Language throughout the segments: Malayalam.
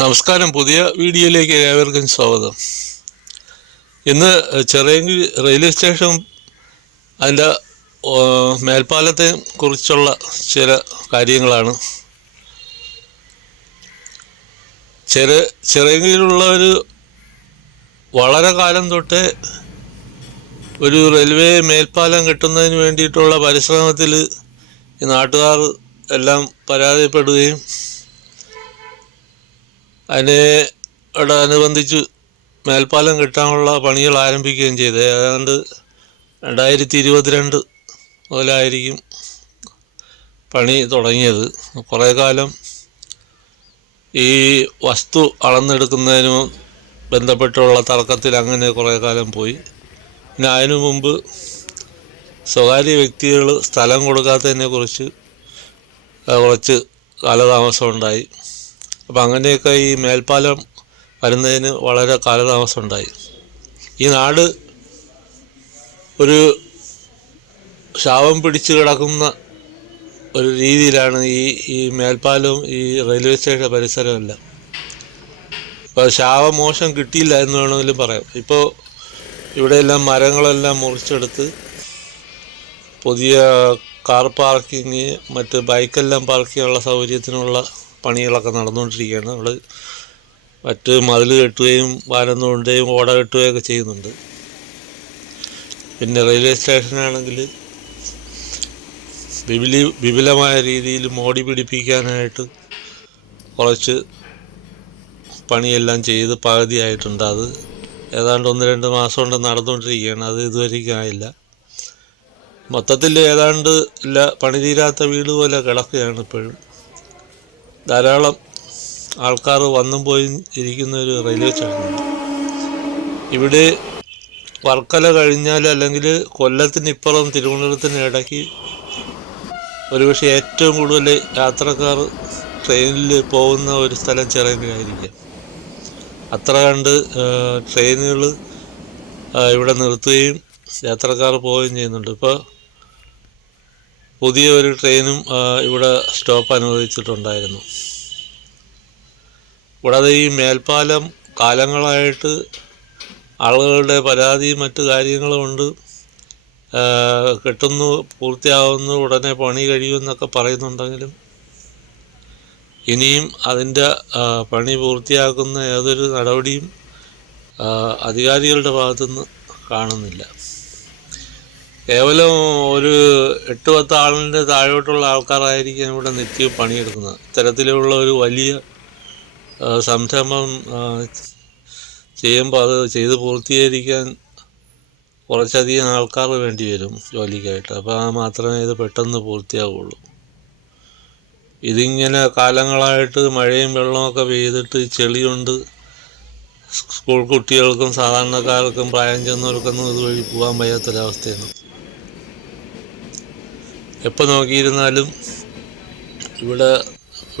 നമസ്കാരം. പുതിയ വീഡിയോയിലേക്ക് ഏവർക്കും സ്വാഗതം. ഇന്ന് ചെറിയങ്കി റെയിൽവേ സ്റ്റേഷൻ അതിന്റെ മേൽപ്പാലത്തെ കുറിച്ചുള്ള ചില കാര്യങ്ങളാണ്. ചെറു ഒരു വളരെ കാലം തൊട്ടേ ഒരു റെയിൽവേ മേൽപ്പാലം കിട്ടുന്നതിന് വേണ്ടിയിട്ടുള്ള പരിശ്രമത്തിൽ ഈ നാട്ടുകാർ എല്ലാം പരാതിപ്പെടുകയും അതിനോടനുബന്ധിച്ച് മേൽപ്പാലം കിട്ടാനുള്ള പണികൾ ആരംഭിക്കുകയും ചെയ്തു. ഏതാണ്ട് രണ്ടായിരത്തി ഇരുപത്തിരണ്ട് മുതലായിരിക്കും പണി തുടങ്ങിയത്. കുറേ കാലം ഈ വസ്തു അളന്നെടുക്കുന്നതിനു ബന്ധപ്പെട്ടുള്ള തർക്കത്തിൽ അങ്ങനെ കുറേ കാലം പോയി. പിന്നെ അതിനു മുമ്പ് സ്വകാര്യ വ്യക്തികൾ സ്ഥലം കൊടുക്കാത്തതിനെ കുറിച്ച് കുറച്ച് കാലതാമസം ഉണ്ടായി. അപ്പം അങ്ങനെയൊക്കെ ഈ മേൽപ്പാലം വരുന്നതിന് വളരെ കാലതാമസം ഉണ്ടായി. ഈ നാട് ഒരു ശാപം പിടിച്ച് കിടക്കുന്ന ഒരു രീതിയിലാണ് ഈ ഈ മേൽപ്പാലവും ഈ റെയിൽവേ സ്റ്റേഷൻ പരിസരവും പരിസരമെല്ലാം ഇപ്പോൾ ശാപമോശം കിട്ടിയില്ല എന്ന് വേണമെങ്കിലും പറയാം. ഇപ്പോൾ ഇവിടെയെല്ലാം മരങ്ങളെല്ലാം മുറിച്ചെടുത്ത് പുതിയ കാർ പാർക്കിങ് മറ്റ് ബൈക്കെല്ലാം പാർക്ക് ചെയ്യാനുള്ള സൗകര്യത്തിനുള്ള പണികളൊക്കെ നടന്നുകൊണ്ടിരിക്കുകയാണ്. നമ്മൾ മറ്റ് മതിൽ കെട്ടുകയും വാരന്നുകൊണ്ടുകയും ഓട കെട്ടുകയും ഒക്കെ ചെയ്യുന്നുണ്ട്. പിന്നെ റെയിൽവേ സ്റ്റേഷനാണെങ്കിൽ വിപുലി വിപുലമായ രീതിയിൽ മോടി പിടിപ്പിക്കാനായിട്ട് കുറച്ച് പണിയെല്ലാം ചെയ്ത് പകുതിയായിട്ടുണ്ട്. അത് ഏതാണ്ട് ഒന്ന് രണ്ട് മാസം കൊണ്ട് നടന്നുകൊണ്ടിരിക്കുകയാണ്. അത് ഇതുവരെയ്ക്കും ആയില്ല. മൊത്തത്തിൽ ഏതാണ്ട് ഇല്ല പണി തീരാത്ത വീട് പോലെ കിടക്കുകയാണ് ഇപ്പോഴും. ധാരാളം ആൾക്കാർ വന്നും പോയി ഇരിക്കുന്ന ഒരു റെയിൽവേ സ്റ്റേഷനാണ്. ഇവിടെ വർക്കല കഴിഞ്ഞാൽ അല്ലെങ്കിൽ കൊല്ലത്തിന് ഇപ്പുറം തിരുവനന്തപുരത്തിന് ഇടയ്ക്ക് ഒരുപക്ഷെ ഏറ്റവും കൂടുതൽ യാത്രക്കാർ ട്രെയിനിൽ പോകുന്ന ഒരു സ്ഥലം ചെറിയായിരിക്കാം അത്ര കണ്ട് ട്രെയിനുകൾ ഇവിടെ നിർത്തുകയും യാത്രക്കാർ പോവുകയും ചെയ്യുന്നുണ്ട്. ഇപ്പോൾ പുതിയ ഒരു ട്രെയിനും ഇവിടെ സ്റ്റോപ്പ് അനുവദിച്ചിട്ടുണ്ടായിരുന്നു. കൂടാതെ ഈ മേൽപ്പാലം കാലങ്ങളായിട്ട് ആളുകളുടെ പരാതിയും മറ്റു കാര്യങ്ങളുമുണ്ട് കിട്ടുന്നു പൂർത്തിയാവുന്നു ഉടനെ പണി കഴിയുമെന്നൊക്കെ പറയുന്നുണ്ടെങ്കിലും ഇനിയും അതിന്റെ പണി പൂർത്തിയാക്കുന്ന ഏതൊരു നടപടിയും അധികാരികളുടെ ഭാഗത്തുനിന്ന് കാണുന്നില്ല. കേവലം ഒരു എട്ട് പത്ത് ആളിന്റെ താഴോട്ടുള്ള ആൾക്കാരായിരിക്കും ഇവിടെ നിത്യ പണിയെടുക്കുന്നത്. ഇത്തരത്തിലുള്ള ഒരു വലിയ സംരംഭം ചെയ്യുമ്പോൾ അത് ചെയ്ത് പൂർത്തീകരിക്കാൻ കുറച്ചധികം ആൾക്കാർ വേണ്ടി വരും ജോലിക്കായിട്ട്. അപ്പോൾ മാത്രമേ ഇത് പെട്ടെന്ന് പൂർത്തിയാവുള്ളൂ. ഇതിങ്ങനെ കാലങ്ങളായിട്ട് മഴയും വെള്ളമൊക്കെ പെയ്തിട്ട് ചെളിയുണ്ട്. സ്കൂൾ കുട്ടികൾക്കും സാധാരണക്കാർക്കും പ്രായം ചെന്നവർക്കൊന്നും ഇതുവഴി പോകാൻ വയ്യാത്തൊരവസ്ഥയാണ്. എപ്പോൾ നോക്കിയിരുന്നാലും ഇവിടെ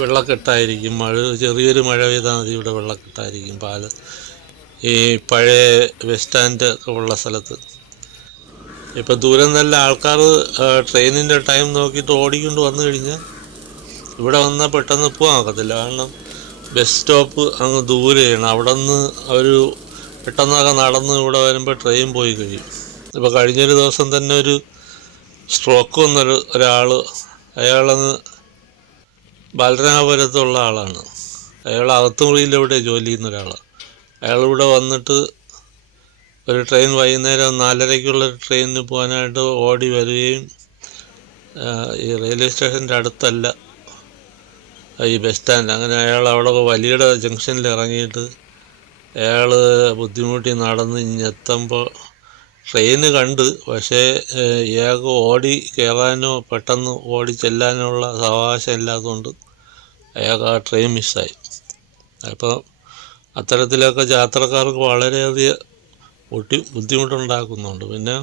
വെള്ളക്കെട്ടായിരിക്കും. മഴ ചെറിയൊരു മഴ പെയ്താൽ മതി ഇവിടെ വെള്ളക്കെട്ടായിരിക്കും. പാൽ ഈ പഴയ ബസ് സ്റ്റാൻഡ് ഒക്കെ ഉള്ള സ്ഥലത്ത്. ഇപ്പം ദൂരം നല്ല ആൾക്കാർ ട്രെയിനിന്റെ ടൈം നോക്കിയിട്ട് ഓടിക്കൊണ്ട് വന്നു കഴിഞ്ഞാൽ ഇവിടെ വന്നാൽ പെട്ടെന്ന് പോകാൻ ഒക്കത്തില്ല. കാരണം ബസ് സ്റ്റോപ്പ് അങ്ങ് ദൂരെയാണ്. അവിടെ നിന്ന് ഒരു പെട്ടെന്നൊക്കെ നടന്ന് ഇവിടെ വരുമ്പോൾ ട്രെയിൻ പോയി കഴിയും. ഇപ്പോൾ കഴിഞ്ഞൊരു ദിവസം തന്നെ ഒരു സ്ട്രോക്ക് വന്നൊരു ഒരാൾ അയാളെന്ന് ബാലരാമപുരത്തുള്ള ആളാണ്. അയാൾ അകത്തുമുറിയിൽ എവിടെ ജോലി ചെയ്യുന്ന ഒരാളാണ് അയാൾ ഇവിടെ വന്നിട്ട് ഒരു ട്രെയിൻ വൈകുന്നേരം നാലരയ്ക്കുള്ള ട്രെയിനിന് പോകാനായിട്ട് ഓടി വരികയും ഈ റെയിൽവേ സ്റ്റേഷന്റെ അടുത്തല്ല ഈ ബസ് സ്റ്റാൻഡ്. അങ്ങനെ അയാൾ അവിടെ വലിയുടെ ജംഗ്ഷനിൽ ഇറങ്ങിയിട്ട് അയാൾ ബുദ്ധിമുട്ടി നടന്ന് ഇങ്ങെത്തുമ്പോൾ ട്രെയിന് കണ്ട് പക്ഷേ ഇയാൾക്ക് ഓടി കയറാനോ പെട്ടെന്ന് ഓടി ചെല്ലാനോ ഉള്ള സാവകാശം ഇല്ലാത്തതുകൊണ്ട് അയാൾക്ക് ആ ട്രെയിൻ മിസ്സായി. അപ്പോൾ അത്തരത്തിലൊക്കെ യാത്രക്കാർക്ക് വളരെയധികം ബുദ്ധി ബുദ്ധിമുട്ടുണ്ടാക്കുന്നുണ്ട്. പിന്നെ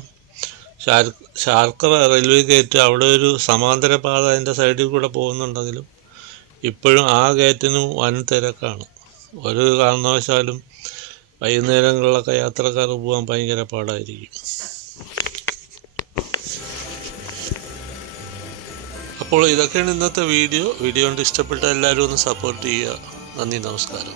ശാർക്കറ റെയിൽവേ ഗേറ്റ് അവിടെ ഒരു സമാന്തര പാത അതിന്റെ സൈഡിൽ കൂടെ പോകുന്നുണ്ടെങ്കിലും ഇപ്പോഴും ആ ഗേറ്റിനും വൻ തിരക്കാണ്. ഒരു കാരണവശാലും വൈകുന്നേരങ്ങളിലൊക്കെ യാത്രക്കാർ പോകാൻ ഭയങ്കര പാടായിരിക്കും. അപ്പോൾ ഇതൊക്കെയാണ് ഇന്നത്തെ വീഡിയോ. വീഡിയോ കൊണ്ട് ഇഷ്ടപ്പെട്ട എല്ലാവരും ഒന്ന് സപ്പോർട്ട് ചെയ്യുക. നന്ദി നമസ്കാരം.